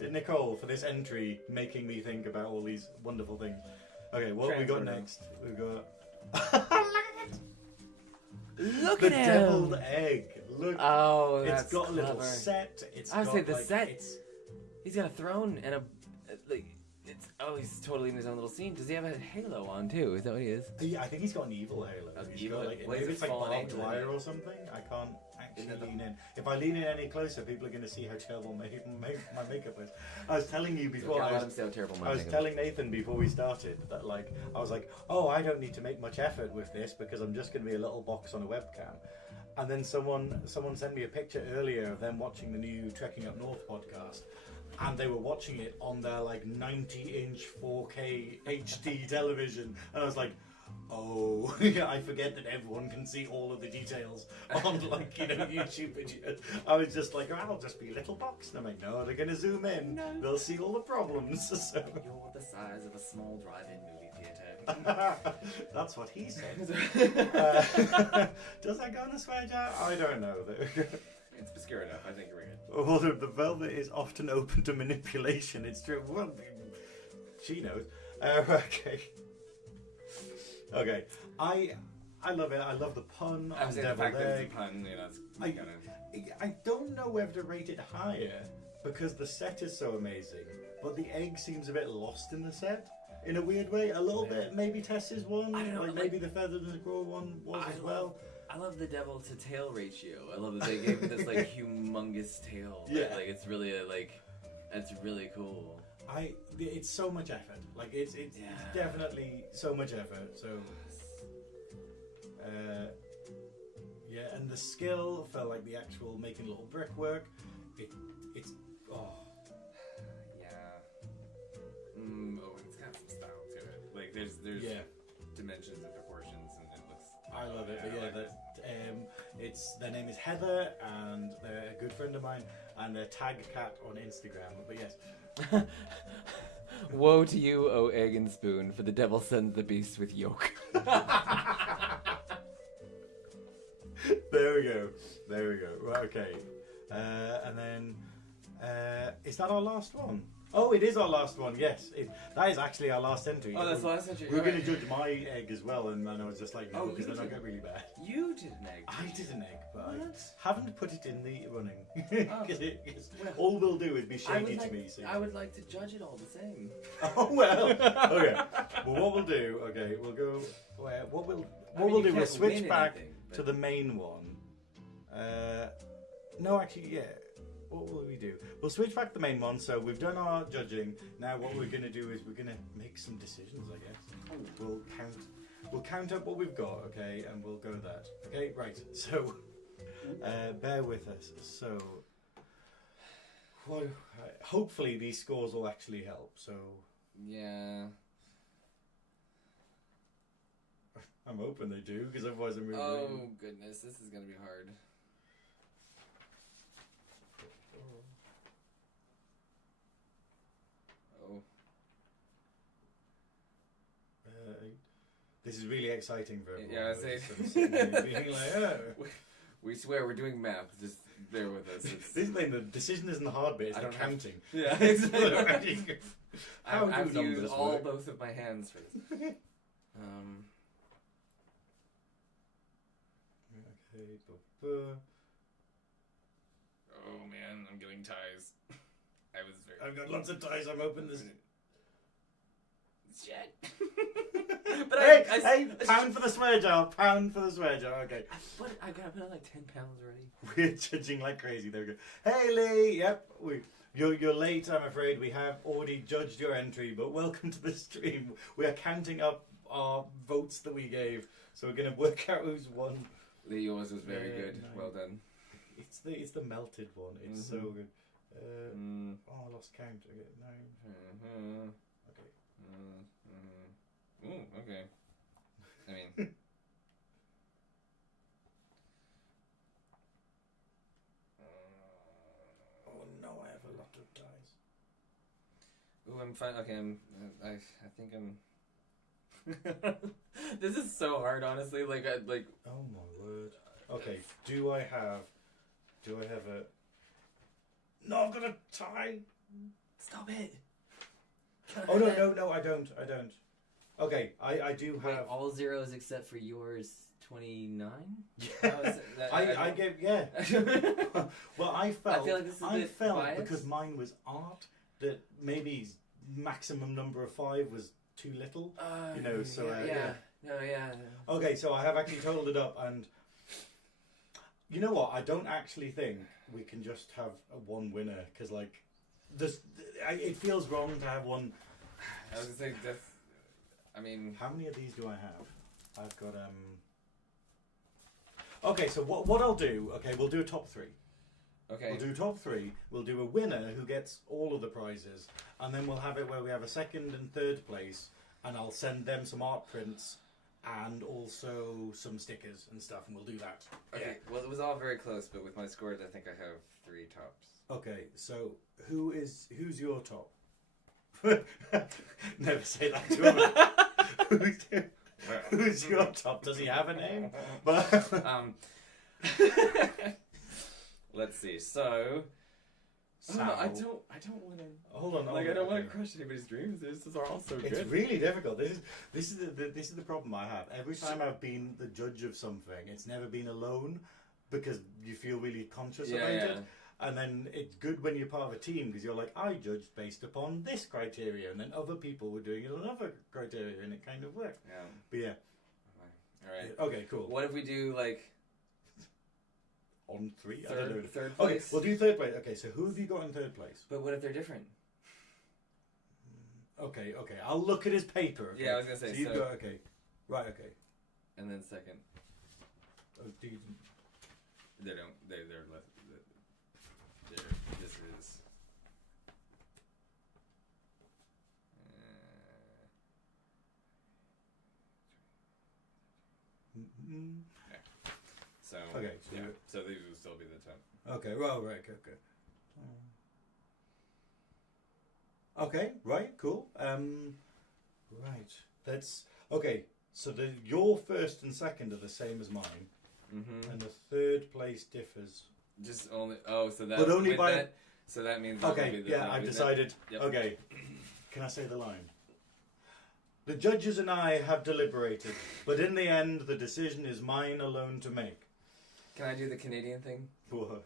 Nicole, for this entry, making me think about all these wonderful things. Okay, what have we got next? We've got Look the at him. deviled egg. Look, Oh, it's that's got a little clever. set. It's I would got say the like, set. It's, He's got a throne and a like. He's totally in his own little scene. Does he have a halo on too? Is that what he is? yeah, I think he's got an evil halo. An He's evil- got like what is maybe it, it's like fallen barbed angel, wire isn't it? or something. I can't actually Isn't it the- lean in. If I lean in any closer, people are going to see how terrible my makeup is. I was telling you before. I'll let him say how terrible my I was makeup is. telling Nathan before we started that I was like, oh, I don't need to make much effort with this because I'm just going to be a little box on a webcam. And then someone sent me a picture earlier of them watching the new Trekking Up North podcast, and they were watching it on their like 90-inch 4K HD television, and I was like, oh, I forget that everyone can see all of the details on like YouTube videos. I was just like, oh, I'll just be a little box. And I'm like, no, they're gonna zoom in. No. They'll see all the problems. So You're the size of a small drive-in movie theater. that's what he said. Does that go in a swear jar? I don't know. It's obscure enough. I think we're good. Well, the velvet is often open to manipulation. It's true. Well, she knows. Okay. Okay. I love it. I love the pun I on was saying the deviled fact that egg. it's a pun, it's I- kind of... I don't know whether to rate it higher because the set is so amazing, but the egg seems a bit lost in the set in a weird way. A little bit. Maybe Tess's one. I don't know, Like like- maybe the feathered and the grow one was as well. I love the devil to tail ratio. I love that they gave him this like humongous tail. Yeah. Like it's really it's really cool. It's so much effort. Like it's Yeah. definitely so much effort. So yeah, and the skill for like the actual making little brickwork, it's oh Yeah. It's got some style to it. Like there's yeah, dimensions and proportions, and it looks. I love it. But I yeah, like that it's their name is Heather, and they're a good friend of mine, and they're Tag Cat on Instagram. But yes, Woe to you, O egg and spoon, for the devil sends the beast with yolk. There we go. Right, okay. And then, is that our last one? Oh, it is our last one, yes. That is actually our last entry. Oh, that's the last entry. We were going Alright. to judge my egg as well, and then I was just like, no, Oh, because you then I did. get really bad. You did an egg. I did an egg, but What? I haven't put it in the running. Oh. Because Well, all they'll do is be I shady would, to like, me. So. I would like to judge it all the same. Oh, well. Okay. Well, what we'll do, we'll go. What we'll do, you we'll can't switch win back anything, but- to the main one. No, actually, yeah. what will we do? We'll switch back to the main one. So we've done our judging. Now what we're going to do is we're going to make some decisions, I guess. We'll count up what we've got, okay, and we'll go that. Okay, right. So bear with us. So hopefully these scores will actually help. So Yeah. I'm hoping they do, because otherwise I'm really. Oh goodness, this is gonna be hard. Oh. This is really exciting for everyone. Yeah, I We're say. just sort of sitting here being like, oh. We swear we're doing math. Just bear with us. It's, This thing, the decision isn't the hard bit, it's I the don't have- counting. yeah, I I have do to use numbers all work? both of my hands for this. Okay, Oh man, I'm getting ties. I was very. I've got lots of ties, I'm hoping this. Shit. But hey, pound for the swear jar, pound for the swear jar, okay. I gotta put on like 10 pounds already. We're judging like crazy, there we go. Hey Lee, yep, you're late, I'm afraid. We have already judged your entry, but welcome to the stream. We are counting up our votes that we gave, so we're going to work out who's won. Lee, yours was very good. No. Well done. It's the melted one, it's so good. Oh, I lost count, okay, 9. Okay. Ooh, okay. I mean, Oh no, I have a lot of ties. ooh, I'm fine. Okay, I think I'm. This is so hard, honestly. Like. Oh my word. Okay, do I have a... No, I've got a tie! Stop it. Oh no, I don't. Okay, I do Wait, have... all zeros except for yours, 29? I gave, yeah. Well, I felt, I feel like this is a bit biased. because mine was art, that maybe maximum number of 5 was too little. You know, so, yeah. No, yeah. Okay, so I have actually totaled it up, and you know what? I don't actually think we can just have one winner, because like, it feels wrong to have one. I was gonna say that's. I mean, How many of these do I have? I've got Okay, so what I'll do? Okay, we'll do a top 3. okay. We'll do top 3. We'll do a winner who gets all of the prizes, and then we'll have it where we have a second and third place, and I'll send them some art prints and also some stickers and stuff, and we'll do that. Okay. Well, it was all very close, but with my scores, I think I have 3 tops. Okay, so who's your top? Never say that to him. Who's your top? Does he have a name? But Let's see. So. I don't want to. Hold on. Like, I don't want to okay. crush anybody's dreams. This is all so It's good. really difficult. This is the problem I have. Every time I've been the judge of something, it's never been alone, because you feel really conscious about it. And then it's good when you're part of a team, because you're like, I judged based upon this criteria, and then other people were doing it on other criteria, and it kind of worked. Yeah. But yeah. All right. Okay, cool. What if we do like On 3? I don't know. third Okay, place? we'll do third place. Okay, so who have you got in third place? But what if they're different? Okay. I'll look at his paper. Okay? Yeah, I was gonna say. So you've So, got, okay. Right, okay. and then second, Oh, do you, they don't. They're less. This is. So. Okay, so Yeah. you- So these will still be the top. Okay, right, okay. Okay, right, cool. Right, that's okay. So your first and second are the same as mine, Mm-hmm. and the third place differs. Just only. Oh, so that. But only with by- that, so that means. that will Okay, be the, yeah, that'll I've be the- decided. Yep. Okay, can I say the line? The judges and I have deliberated, but in the end, the decision is mine alone to make. Can I do the Canadian thing? Whoa.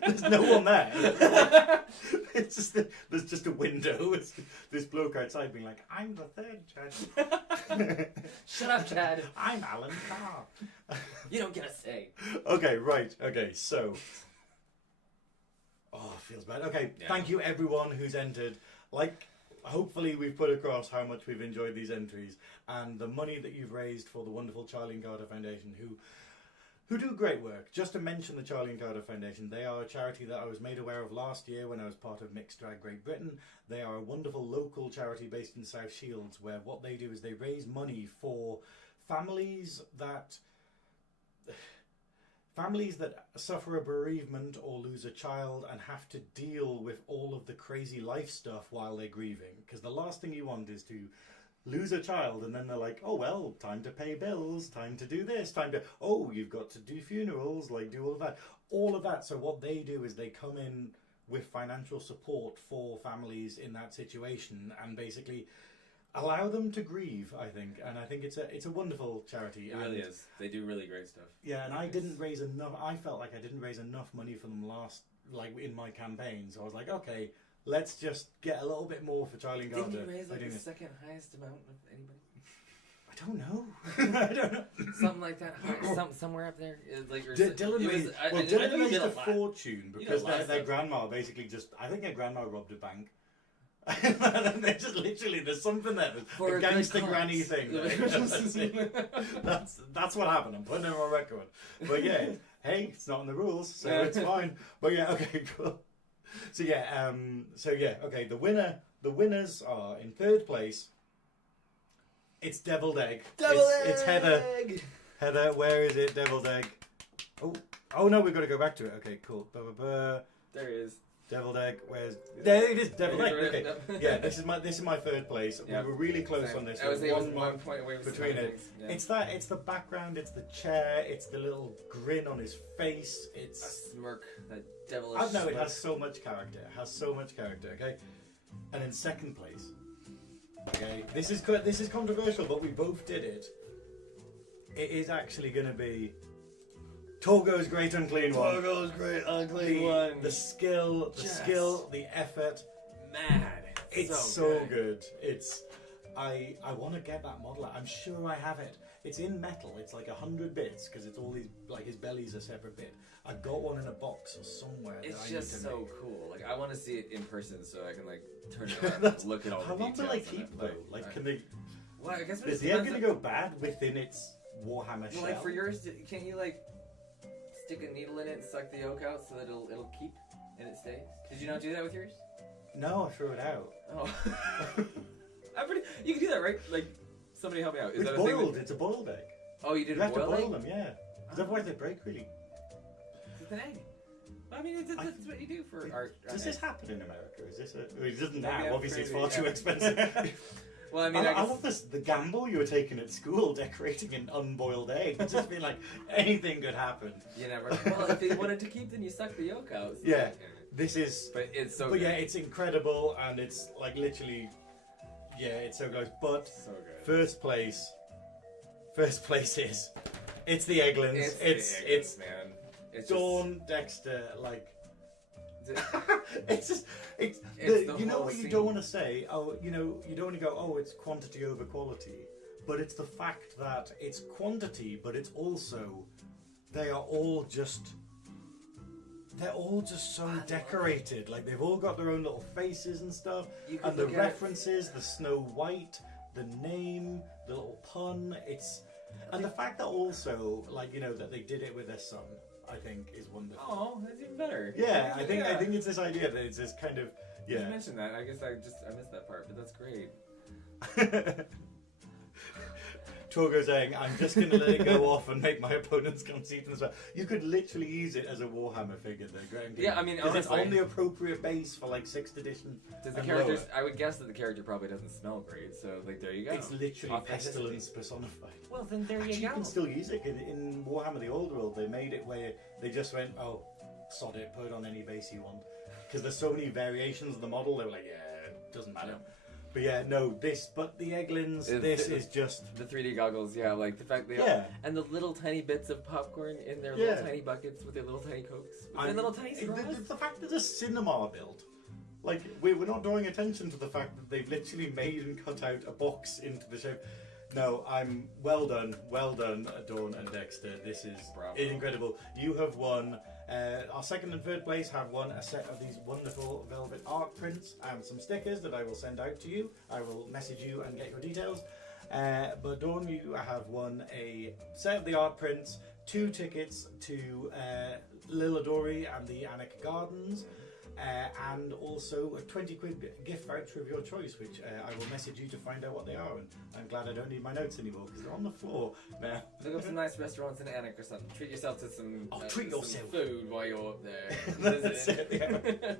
There's no one there. It's just there's just a window. It's this bloke outside being like, "I'm the third Chad." Shut up, Chad. I'm Alan Carr. You don't get a say. Okay, right. Okay, so. Oh, it feels bad. Okay, Yeah. Thank you everyone who's entered. Like, hopefully we've put across how much we've enjoyed these entries and the money that you've raised for the wonderful Charlie and Carter Foundation, who do great work. Just to mention the Charlie and Carter Foundation, they are a charity that I was made aware of last year when I was part of Mixed Drag Great Britain. They are a wonderful local charity based in South Shields, where what they do is they raise money for families that suffer a bereavement or lose a child and have to deal with all of the crazy life stuff while they're grieving. Because the last thing you want is to lose a child and then they're like, oh well, time to pay bills, time to do this, you've got to do funerals, like do all of that. So what they do is they come in with financial support for families in that situation and basically allow them to grieve, I think. And I think it's a wonderful charity. It really is. They do really great stuff. Yeah, and I felt like I didn't raise enough money for them in my campaign. So I was like, okay, let's just get a little bit more for Charlie and Carter. Didn't you raise like the second highest amount of anybody? I don't know. I don't know. Something like that. Somewhere up there. Dylan raised a fortune because You know, their grandma basically I think their grandma robbed a bank. And they just literally, there's something there, For a a gangster good granny cause. thing. That's what happened. I'm putting it on record. But yeah, hey, it's not in the rules, so it's fine. But yeah, okay, cool. So yeah, okay. The winners are in third place. It's Deviled Egg. It's Heather. Heather, where is it? Deviled Egg. Oh no, we've got to go back to it. Okay, cool. There he is. Deviled Egg, there it is, Deviled Egg. Okay, Yep. yeah, this is my third place. Yep. We were really close on this. I was One one point away between it. It's the background, it's the chair, it's the little grin on his face. A It's smirk, that devilish. I know it smirk. has so much character. It has so much character. Okay, and in second place. Okay, this is controversial, but we both did it. It is actually going to be Torgo's Great Unclean One. Torgo's Great Unclean One. The skill, the effort. Mad. It's so good. I want to get that model. I'm sure I have it. It's in metal. It's like 100 bits because it's all these, like his belly's a separate bit. I've got one in a box or somewhere. It's that I just need to so make. cool. Like I want to see it in person so I can like turn it around and look at all the How long details. will I in keep it. though? Like, can they? Well, I guess Is the egg going to go bad within its Warhammer shell? Well, like for yours, can't you like stick a needle in it and suck the yolk out so that it'll keep and it stays? Did you not do that with yours? No, I threw it out. Oh. You can do that, right? Like, somebody help me out. Is It's that a thing? boiled. It's a boiled egg. Oh, you did You a have to boiled boil egg? them, yeah. Because otherwise they break really. It's an egg. I mean, that's what you do for art. Does this happen in America? Is this it doesn't Maybe now. I'm Obviously, it's crazy, far too yeah. expensive. Well, I mean, I I guess... love this. The gamble you were taking at school, decorating an unboiled egg. It's just been like anything could happen. You never... Well, if they wanted to keep, then you suck the yolk out. So Yeah. This is. But it's so But good. yeah, it's incredible, and it's like literally. Yeah, it's so close. But So good. first place is. It's the Egglins. It's man. It's Dawn, Dexter, like. Just... It's just you know whole what you scene. don't want to say. You don't want to go. Oh, it's quantity over quality, but it's the fact that it's quantity, but it's also they're all just so decorated. Like they've all got their own little faces and stuff, You could and the look at it- references, the Snow White, the name, the little pun. And the fact that also that they did it with their son, I think, is wonderful. Oh, that's even better. Yeah, I think it's this idea that it's this kind of You mentioned that. I guess I missed that part, but that's great. Torgo saying, "I'm just going to let it go off and make my opponents concede as well." You could literally use it as a Warhammer figure, though. Yeah, I mean, because it's honestly- on the appropriate base for like 6th edition. Does the and characters? lower. I would guess that the character probably doesn't smell great. So like, there you go. It's literally Authenticity. pestilence personified. Well, then there Actually, you you go. can still use it in Warhammer: The Old World. They made it where they just went, "Oh, sod it, put it on any base you want," because there's so many variations of the model. They were like, "Yeah, it doesn't matter." But yeah, no, but the Egglins, this is just The 3D goggles, yeah, like the fact they Yeah. and the little tiny bits of popcorn in their Yeah. little tiny buckets with their little tiny cokes, with their little tiny straws. the fact that it's a cinema build, Like, we're not drawing attention to the fact that they've literally made and cut out a box into the shape. No, I'm well done, Dawn and Dexter. This is Bravo. incredible. You have won. Our second and third place have won a set of these wonderful velvet art prints and some stickers that I will send out to you. I will message you and get your details. But Dawn, you have won a set of the art prints, 2 tickets to Lilladori and the Anik Gardens. And also a 20 quid gift voucher of your choice, which I will message you to find out what they are. And I'm glad I don't need my notes anymore because they're on the floor now. Look up some nice restaurants in Anik or something. Treat yourself to some, Treat some yourself. food while you're up there. That's it, yeah.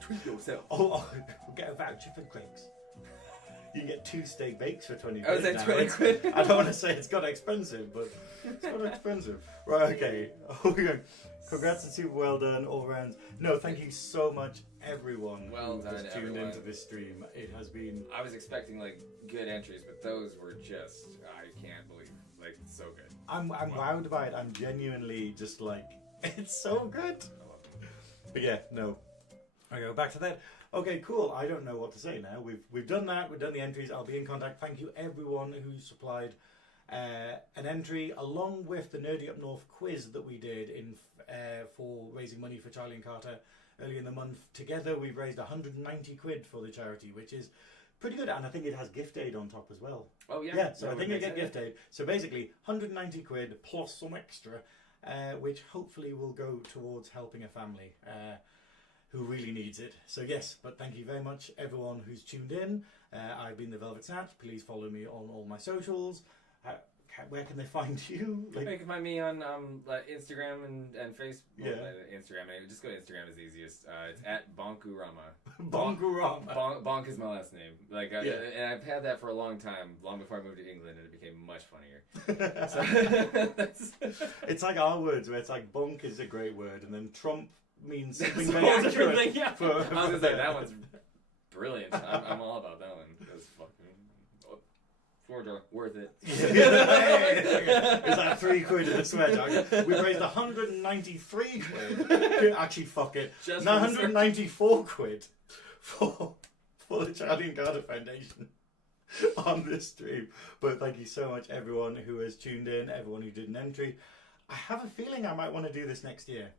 Treat yourself. Oh, get a voucher for Greg's. You can get 2 steak bakes for 20 quid. Oh, is that now. 20 quid? I don't want to say it's got expensive, but it's got expensive. Right, okay. Congrats and super well done all rounds. No, thank you so much, everyone Well who done, has tuned everyone. into this stream. It has been... I was expecting like good entries, but those were just I can't believe like so good. I'm wowed by it. I'm genuinely just like, it's so good. I love it. But yeah, no. I go back to that. Okay, cool. I don't know what to say now. We've done that. We've done the entries. I'll be in contact. Thank you everyone who supplied an entry along with the Nerdy Up North quiz that we did for raising money for Charlie and Carter early in the month. Together, we've raised 190 quid for the charity, which is pretty good. And I think it has gift aid on top as well. Oh yeah. Yeah, so I think you makes get sense. gift aid. So basically, 190 quid plus some extra, which hopefully will go towards helping a family who really needs it. So yes, but thank you very much everyone who's tuned in. I've been the Velvet Snatch. Please follow me on all my socials. Where can they find you? You can find me on like Instagram and Facebook. Yeah. Instagram. Just go to Instagram is easiest. It's at Bonkurama. Bongurama. Bonk is my last name. Like, Yeah. and I've had that for a long time, long before I moved to England, and it became much funnier. So, that's It's like our words where it's like bonk is a great word and then Trump means something a very whole different accurate. thing, yeah. for- I was gonna say for- that one's brilliant. I'm all about that one. That's fucking worth it. Is that 3 quid in the sweat? We raised 193 quid. Actually, fuck it. Just 194 quid for the Charlie and Carter Foundation on this stream. But thank you so much, everyone who has tuned in, everyone who did an entry. I have a feeling I might want to do this next year.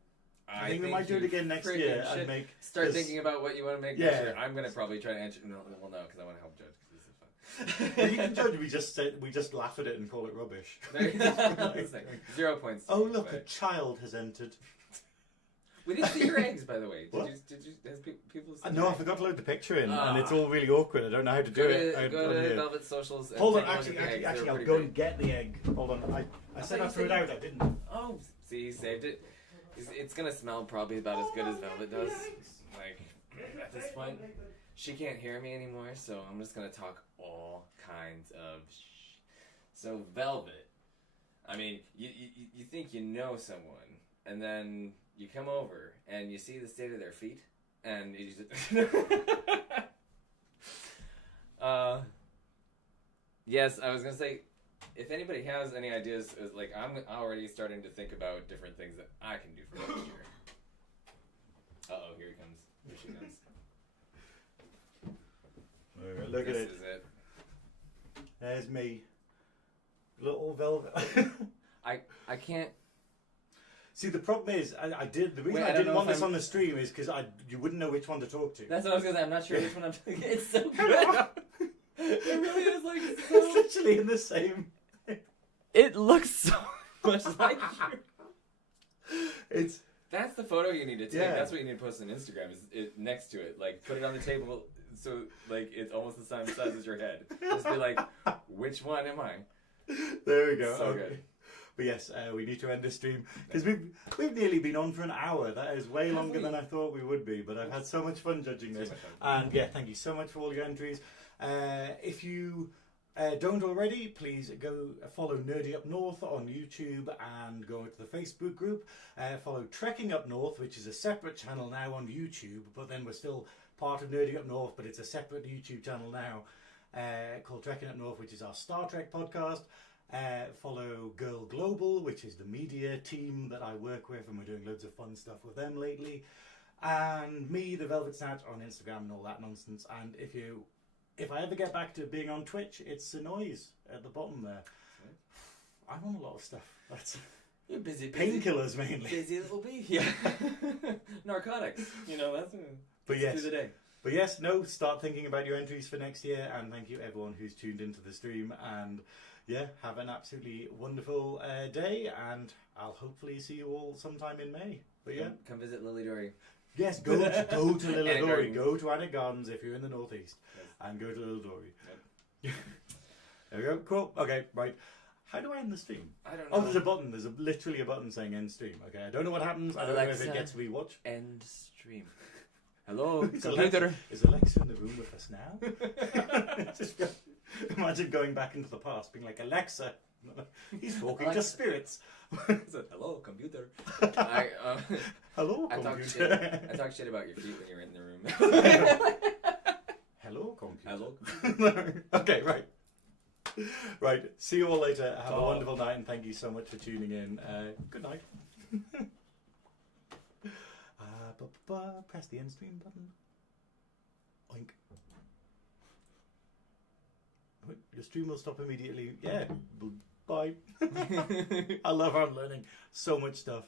I think we might do it you again next freaking year should and make. start this- thinking about what you want to make Yeah. next year. I'm gonna probably try to answer. No, well, no, because I want to help judge. Because this is Well, you fun. can judge. We just laugh at it and call it rubbish. There you go. That's like 0 points. Oh look, a But- child has entered. We didn't see your eggs, by the way. What? Did you? Has people seen No, your I eggs? forgot to load the picture in, Ah. and it's all really awkward. I don't know how to do Go it. to, go on to here. Velvet Socials. And Hold on, take a look actually, at the eggs. I'll They're go pretty and get the egg. Hold on, I said thought I you threw it said out. I didn't. Oh, see, he saved it. It's gonna smell probably about as good as Velvet does. Like, at this point, she can't hear me anymore, so I'm just gonna talk all kinds of So, Velvet. I mean, you think you know someone, and then you come over, and you see the state of their feet, and you just... Yes, I was gonna say, if anybody has any ideas, like I'm already starting to think about different things that I can do for next year. Here he comes. Here she comes. Alright, look at This it. is it. There's me. Little velvet. I can't. See, the problem is, I did. The reason Wait, I I don't didn't know want if this I'm- on the stream is because you wouldn't know which one to talk to. That's what I was gonna say. I'm not sure which one I'm. It's so good. It really is like so. It's literally in the same. It looks so much like you. It's That's the photo you need to take. Yeah. That's what you need to post on Instagram. Is it next to it? Like put it on the table so like it's almost the same size as your head. Just be like, which one am I? there we go. So okay. good. But yes, we need to end this stream because we've nearly been on for an hour. That is way Have longer we? than I thought we would be. But I've had so much fun judging this. So much fun. And yeah, thank you so much for all your entries. If you don't already, please go follow Nerdy Up North on YouTube and go to the Facebook group. Follow Trekking Up North, which is a separate channel now on YouTube, but then we're still part of Nerdy Up North, but it's a separate YouTube channel now called Trekking Up North, which is our Star Trek podcast. Follow Girl Global, which is the media team that I work with, and we're doing loads of fun stuff with them lately. And me, the Velvet Snatch, on Instagram and all that nonsense. And if I ever get back to being on Twitch, it's Synoiz at the bottom there. I'm on a lot of stuff. That's You're busy. painkillers mainly. Busy little bee. Yeah. Narcotics. You know, that's But yes. through the day. But yes, no, start thinking about your entries for next year, and thank you everyone who's tuned into the stream, and yeah, have an absolutely wonderful day, and I'll hopefully see you all sometime in May. But yeah, Come visit Lily Dory. yes, go to Attic Lilidori, Gardens. go to Attic Gardens if you're in the northeast, Yes. and go to Lilidori. There we go, cool, okay, right. How do I end the stream? I don't Oh, know. there's a button, literally a button saying end stream, okay, I don't know what happens, I don't know if it Alexa. gets rewatched. End stream. Hello, Is computer. Is Alexa in the room with us now? Just imagine going back into the past, being like, Alexa, he's talking to Alexa. spirits. Hello, computer. Hello, I talk shit. computer. I talk shit about your feet when you're in the room. Hello, computer. Hello. Okay, right. Right, see you all later. Have a Bye. wonderful night, and thank you so much for tuning in. Good night. Press the end stream button. Oink. Wait, your stream will stop immediately. Yeah. Bye. I love how I'm learning so much stuff.